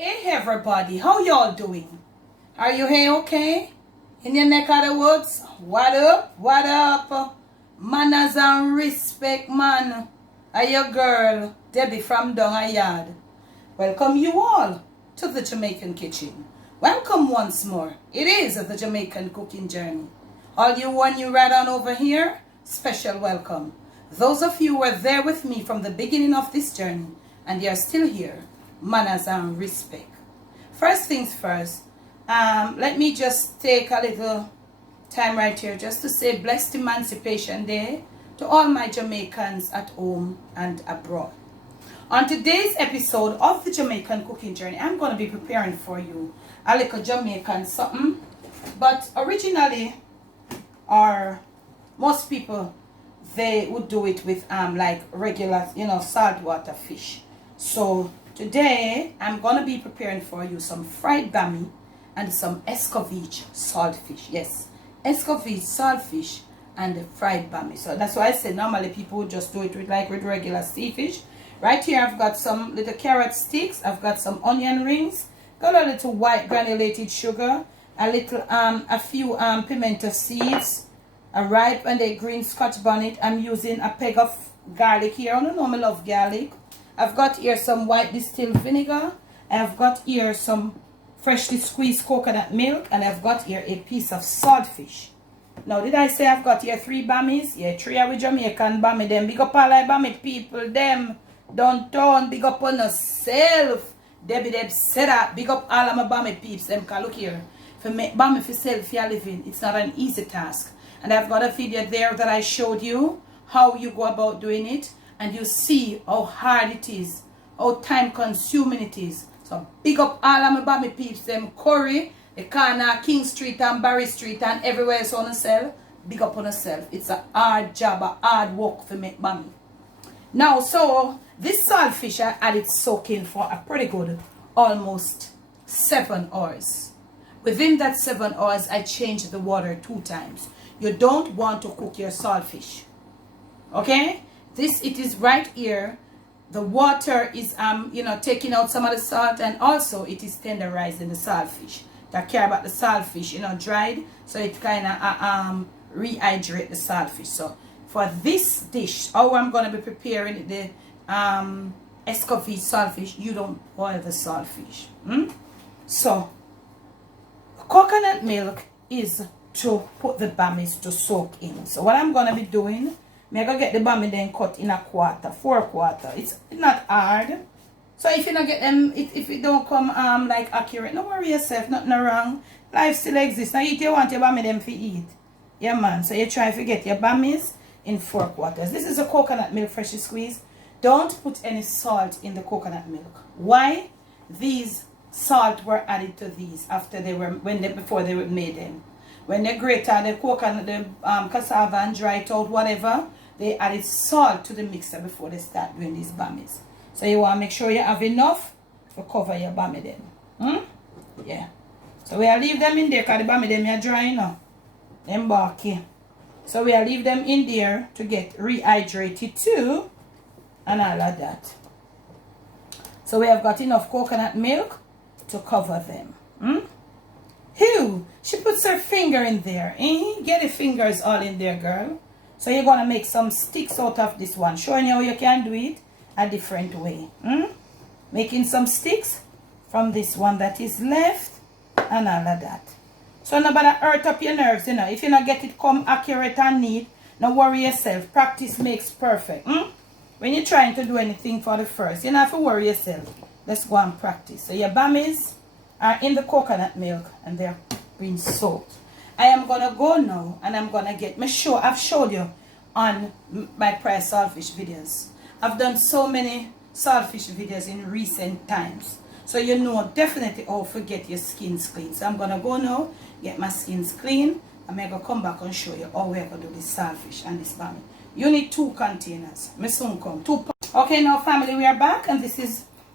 Hey everybody, how y'all doing? Are you hey okay? In your neck of the woods? What up? What up? Manners and respect, man. Are your girl, Debbie from down a yard. Welcome you all to the Jamaican kitchen. Welcome once more. It is the Jamaican cooking journey. All you one you right on over here, special welcome. Those of you who were there with me from the beginning of this journey and you are still here, manners and respect. First things first, let me just take a little time right here just to say blessed Emancipation Day to all my Jamaicans at home and abroad. On today's episode of the Jamaican cooking journey, I'm going to be preparing for you a little Jamaican something, but originally, or most people, they would do it with like regular, saltwater fish. So today I'm going to be preparing for you some fried Bammy and some Escovitch saltfish. Yes, Escovitch saltfish and fried Bammy. So that's why I say normally people would just do it with regular sea fish. Right here I've got some little carrot sticks. I've got some onion rings. Got a little white granulated sugar. A few pimento seeds. A ripe and a green scotch bonnet. I'm using a peg of garlic here. I don't know, I love garlic. I've got here some white distilled vinegar. I've got here some freshly squeezed coconut milk. And I've got here a piece of saltfish. Now, did I say I've got here 3 Bammies? Yeah, 3 are with Jamaican Bammy. Them big up all my Bammy people. Them downtown, big up on yourself. Debbie Deb said that. Big up all of my Bammy peeps. Them can look here. For make Bammy for self for living, it's not an easy task. And I've got a video there that I showed you how you go about doing it. And you see how hard it is, how time consuming it is. So big up all of my Bammy peeps, them Curry, the corner, King Street and Barry Street and everywhere else on yourself. Big up on yourself. It's a hard job, a hard work to make Bammy. Now, so this saltfish I had it soaking for a pretty good almost 7 hours. Within that 7 hours, I changed the water 2 times. You don't want to cook your saltfish. Okay? It is right here. The water is, taking out some of the salt, and also it is tenderizing the saltfish. Take care about the saltfish, dried, so it kind of rehydrate the saltfish. So for this dish, how I'm going to be preparing the Escovitch saltfish, you don't boil the saltfish. So coconut milk is to put the Bammies to soak in. So what I'm going to be doing, I'm going to get the Bammy then cut in 4/4. It's not hard. So if you don't get them, if it don't come like accurate, don't worry yourself, nothing wrong. Life still exists. Now you want your Bammy them to eat. Yeah man, so you try to get your Bammies in 4/4. This is a coconut milk freshly squeezed. Don't put any salt in the coconut milk. Why? These salt were added to these after before they were made them. When they grated the coconut, the cassava and dry it out, whatever, they added salt to the mixer before they start doing these Bammies. So you want to make sure you have enough to cover your Bammy then. Yeah. So we'll leave them in there because the Bammy them are dry now. Them barky. So we'll leave them in there to get rehydrated too. And all of that. So we have got enough coconut milk to cover them. Who? She puts her finger in there. Get the fingers all in there, girl. So you're going to make some sticks out of this one. Showing you how you can do it a different way. Making some sticks from this one that is left. And all of that. So nobody hurt up your nerves, If you not get it come accurate and neat, don't worry yourself. Practice makes perfect. When you're trying to do anything for the first, you don't have to worry yourself. Let's go and practice. So your Bammies are in the coconut milk and they're being soaked. I am going to go now and I'm going to get I've showed you on my prior saltfish videos. I've done so many saltfish videos in recent times. So you know definitely how to get your skins clean. So I'm going to go now, get my skins clean. I'm going to come back and show you how we're going to do this saltfish and this Bammy. You need 2 containers. Me soon come. 2. Okay, now family, we are back and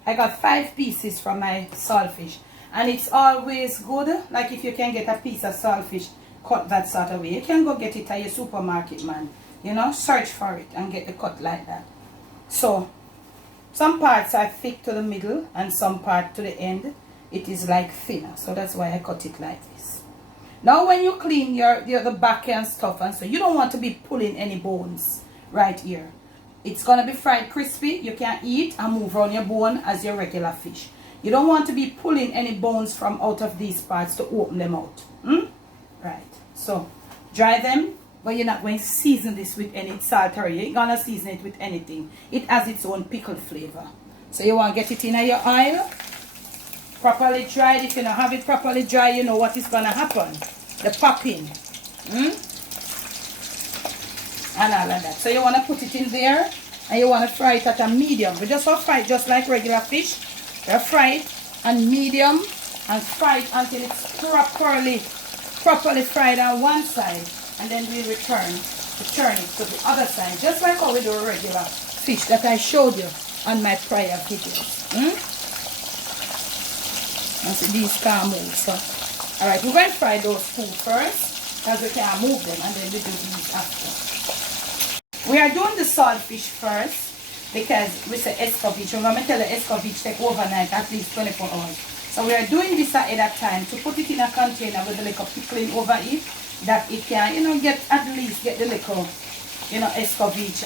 I got 5 pieces from my saltfish. And it's always good, like if you can get a piece of saltfish, cut that sort of way. You can go get it at your supermarket, man. Search for it and get the cut like that. So, Some parts are thick to the middle and some part to the end. It is like thinner. So that's why I cut it like this. Now when you clean the back and stuff, and so you don't want to be pulling any bones right here. It's going to be fried crispy. You can eat and move around your bone as your regular fish. You don't want to be pulling any bones from out of these parts to open them out. Right. So dry them, but you're not going to season this with any salt or you ain't going to season it with anything. It has its own pickled flavor. So you want to get it in your oil. Properly dried. If you don't have it properly dry, you know what is going to happen. The popping. And all of that. So you want to put it in there and you want to fry it at a medium. We just want to fry it just like regular fish. You fry it on medium and fry it until it's properly fried on one side. And then we return to turn it to the other side. Just like how we do regular fish that I showed you on my prior videos. And see these can't move. So, alright, we're going to fry those two first because we can't move them and then we do these after. We are doing the saltfish first because we say Escovitch. Remember I tell you Escovitch take overnight at least 24 hours. So we are doing this ahead of time to put it in a container with a little pickling over it that it can, get the little, Escovitch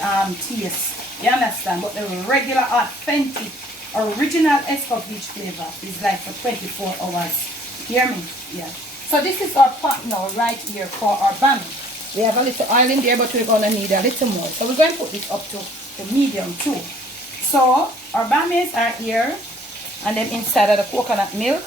taste. You understand? But the regular authentic original Escovitch flavor is like for 24 hours. Hear me? Yeah. So this is our pot now right here for our bammy. We have a little oil in there, but we're going to need a little more. So we're going to put this up to the medium too. So our bammies are here and then inside of the coconut milk.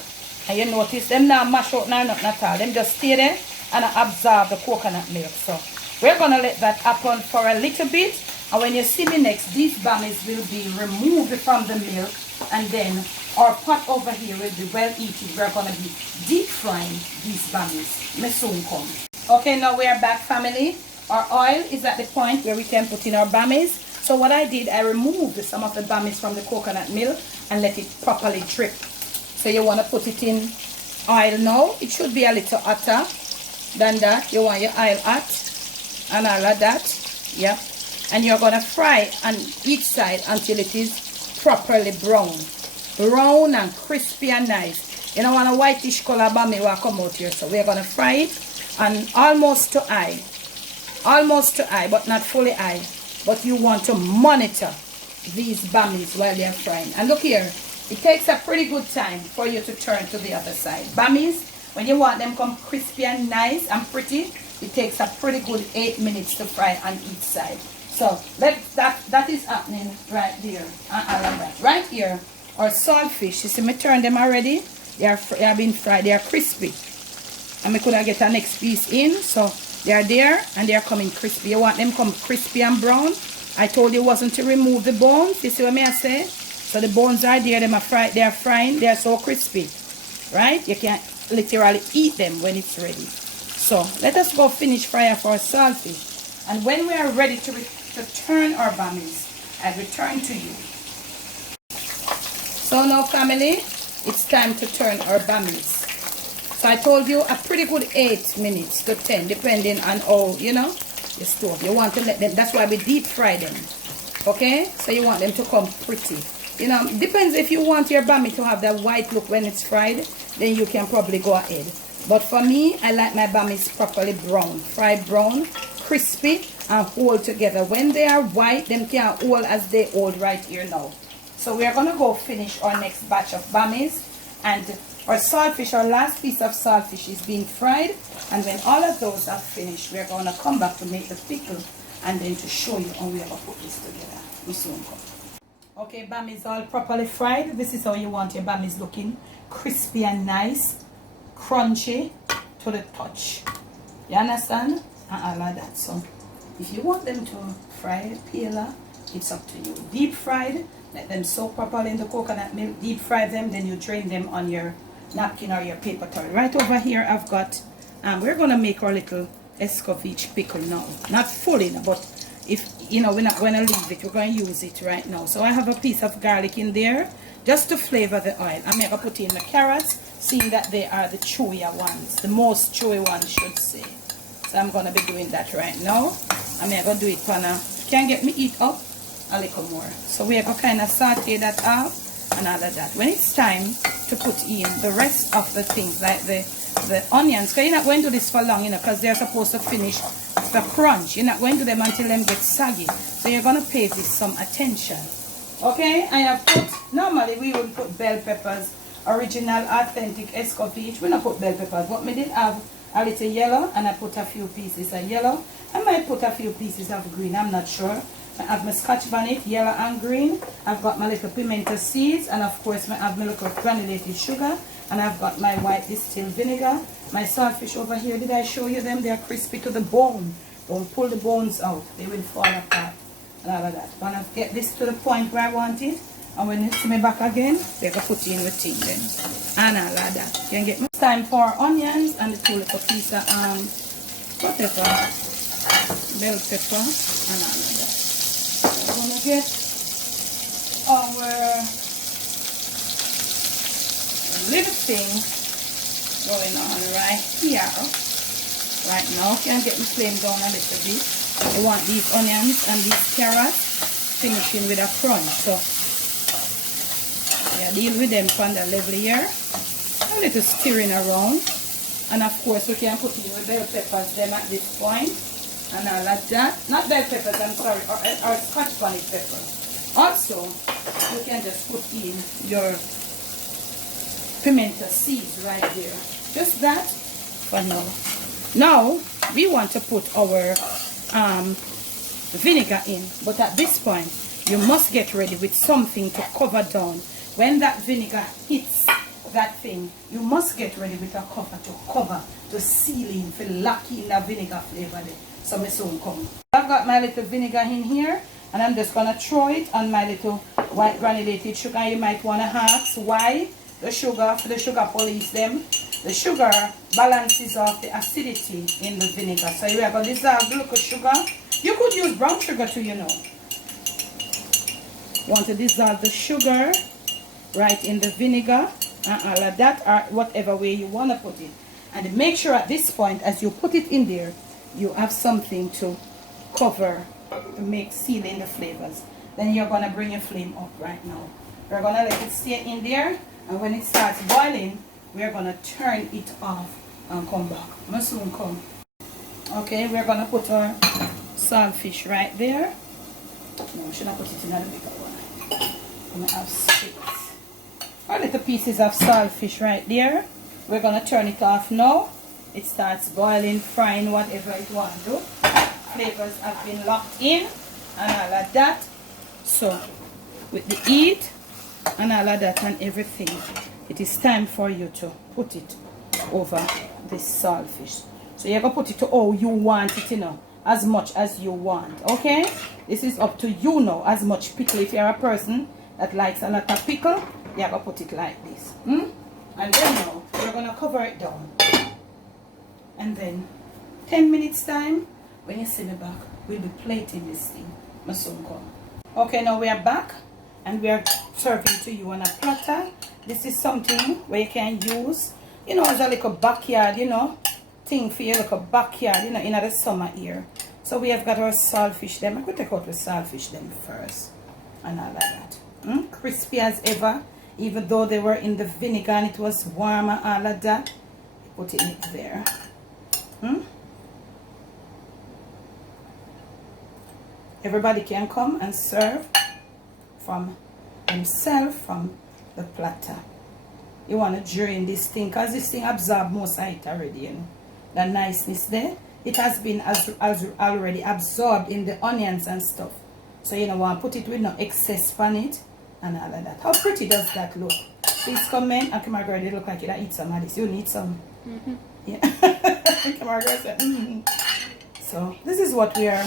And you notice them now mash out now, nothing at all. Them just stay there and absorb the coconut milk. So we're going to let that happen for a little bit. And when you see me next, these bammies will be removed from the milk. And then our pot over here will be well heated. We're going to be deep frying these bammies. May soon come. Okay, now we are back, family. Our oil is at the point where we can put in our bammies. So what I did, I removed some of the bammies from the coconut milk and let it properly drip. So you want to put it in oil now. It should be a little hotter than that. You want your oil hot and all of that. Yeah. And you're going to fry on each side until it is properly brown. Brown and crispy and nice. You don't want a whitish color bammy will come out here. So we're going to fry it. And almost to eye, but not fully eye. But you want to monitor these bammies while they're frying. And look here, it takes a pretty good time for you to turn to the other side. Bammies, when you want them come crispy and nice and pretty, it takes a pretty good 8 minutes to fry on each side. So that is happening right there. Right here, our saltfish. You see me turn them already? They have been fried. They are crispy. And we could get our next piece in. So they are there and they are coming crispy. You want them come crispy and brown. I told you wasn't to remove the bones. You see what I say? So the bones are there. They are frying. They are so crispy. Right? You can literally eat them when it's ready. So let us go finish frying for our saltfish. And when we are ready to turn our bammies, I return to you. So now, family, it's time to turn our bammies. So I told you a pretty good 8 minutes to 10, depending on how, the stove. You want to let them, that's why we deep fry them. Okay? So you want them to come pretty. Depends if you want your bammy to have that white look when it's fried, then you can probably go ahead. But for me, I like my bammies properly brown. Fried brown, crispy, and hold together. When they are white, them can hold as they hold right here now. So we are going to go finish our next batch of bammies. And our saltfish, our last piece of saltfish is being fried. And when all of those are finished, we're going to come back to make the pickle and then to show you how we are going to put this together. We soon come. Okay, bammies all properly fried. This is how you want your bammies looking. Crispy and nice. Crunchy to the touch. You understand? And all of that. So if you want them to fry peeler, it's up to you. Deep fried, let them soak properly in the coconut milk. Deep fry them, then you drain them on your napkin or your paper towel. Right over here I've got, we're going to make our little Escovitch pickle now. Not fully, but if, we're not going to leave it. We're going to use it right now. So I have a piece of garlic in there just to flavor the oil. I'm going to put in the carrots, seeing that they are the chewier ones. The most chewy ones, should say. So I'm going to be doing that right now. I'm going to do it on a, can't get me eat up. a little more. So we are going to kind of saute that up and all of that. When it's time to put in the rest of the things, like the onions, because you're not going to do this for long, you know, because they're supposed to finish the crunch. You're not going to do them until them get saggy. So you're going to pay this some attention. Okay, I have put, normally we would put bell peppers, original, authentic Escovitch. We don't put bell peppers, but we did have a little yellow, and I put a few pieces of yellow. I might put a few pieces of green, I'm not sure. I have my scotch bonnet, yellow and green. I've got my little pimento seeds, and of course I have my little granulated sugar, and I've got my white distilled vinegar. My saltfish over here, did I show you them? They're crispy to the bone. Don't pull the bones out, they will fall apart and all of that. I'm going to get this to the point where I want it, and when you see me back again, we're going to put in the thing then and all of that. You can get me. It's time for onions and the 2 little piece of whatever, bell pepper and all of that. We're going to get our little thing going on right here. Right now, can get the flame down a little bit. I want these onions and these carrots finishing with a crunch. So, yeah, deal with them from the level here. A little stirring around. And of course, we can put in the bell peppers them at this point. And all of that. Not bell peppers, I'm sorry, or scotch bonnet peppers. Also, you can just put in your pimento seeds right there. Just that for now. Now, we want to put our vinegar in. But at this point, you must get ready with something to cover down. When that vinegar hits that thing, you must get ready with a cover to seal in, for locking the vinegar flavor there. So my soon come. I've got my little vinegar in here, and I'm just going to throw it on my little white granulated sugar. You might want to ask why the sugar, for the sugar police them. The sugar balances off the acidity in the vinegar. So you are going to dissolve the little sugar. You could use brown sugar too, you know. You want to dissolve the sugar right in the vinegar and all of that, or whatever way you want to put it. And make sure at this point, as you put it in there, you have something to cover, to make seal in the flavors. Then you're going to bring your flame up right now. We're going to let it stay in there, and when it starts boiling, we're going to turn it off and come back. I'm soon come. Okay, we're going to put our saltfish right there. No, we should not put it in a bigger one. I'm going to have sticks. Our little pieces of saltfish right there. We're going to turn it off now. It starts boiling, frying, whatever it wants to do. Flavors have been locked in and all of that. So, with the heat and all of that and everything, it is time for you to put it over this saltfish. So you're going to put it to how you want it, you know, as much as you want, okay? This is up to you now, as much pickle. If you're a person that likes a lot of pickle, you're going to put it like this. And then now, you're going to cover it down. And then, 10 minutes time, when you see me back, we'll be plating this thing. My son come. Okay, now we are back. And we are serving to you on a platter. This is something where you can use, you know, as a little backyard, you know, thing for your little backyard, you know, in the summer here. So we have got our saltfish them. I'm going to take out the saltfish them first. And all of that. Crispy as ever. Even though they were in the vinegar and it was warm and all of that. Put it there. Everybody can come and serve from himself, from the platter. You want to drain this thing, because this thing absorbs most of it already, you know. The niceness there, it has been as already absorbed in the onions and stuff. So you know, want to put it with no excess on it and all of that. How pretty does that look? Please comment and come on, girl, you look like you don't eat some of this. You need some. Yeah. Come on, girl, say, So this is what we are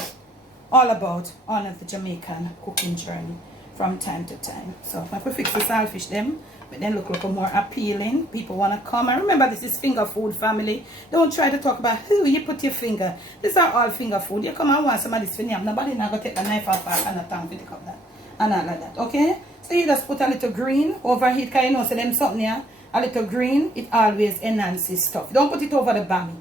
all about on the Jamaican cooking journey from time to time. So if we fix the saltfish them, but then look more appealing. People want to come. And remember, this is finger food, family. Don't try to talk about who you put your finger. These are all finger food. You come and want some of this for them. Nobody not going to take the knife off and a tongue to pick up that. And all like that. Okay? So you just put a little green over here. Because you know, so them something here. A little green, it always enhances stuff. Don't put it over the bammy.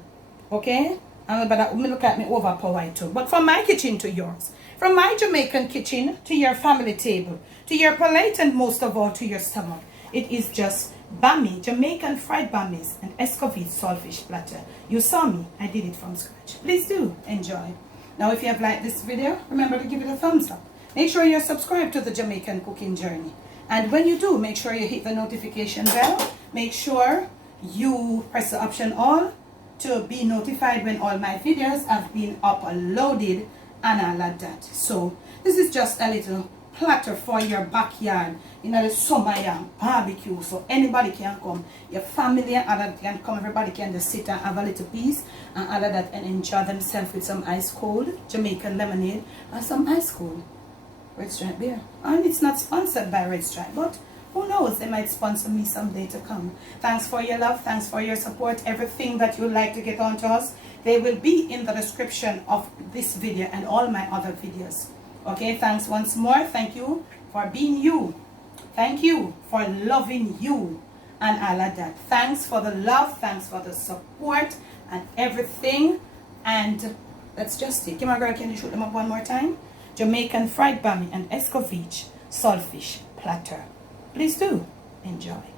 Okay? And but that will look at me overpower it too. But from my kitchen to yours, From my Jamaican kitchen to your family table, to your palate, and most of all to your stomach. It is just Bammy, Jamaican fried Bammies, and Escovitch saltfish platter. You saw me, I did it from scratch. Please do enjoy. Now if you have liked this video, remember to give it a thumbs up. Make sure you're subscribed to the Jamaican cooking journey. And when you do, make sure you hit the notification bell. Make sure you press the option all to be notified when all my videos have been uploaded and all of that. So this is just a little platter for your backyard in the summer barbecue, so anybody can come, your family and other can come, everybody can just sit and have a little piece and all of that and enjoy themselves with some ice cold Jamaican lemonade and some ice cold Red Stripe beer. And it's not sponsored by Red Stripe, but who knows, they might sponsor me someday to come. Thanks for your love, thanks for your support. Everything that you like to get onto us, they will be in the description of this video and all my other videos. Okay, thanks once more. Thank you for being you. Thank you for loving you and all of that. Thanks for the love, thanks for the support and everything. And that's just it. Come on, girl, can you shoot them up one more time? Jamaican fried Bammy and Escovitch saltfish platter. Please do enjoy.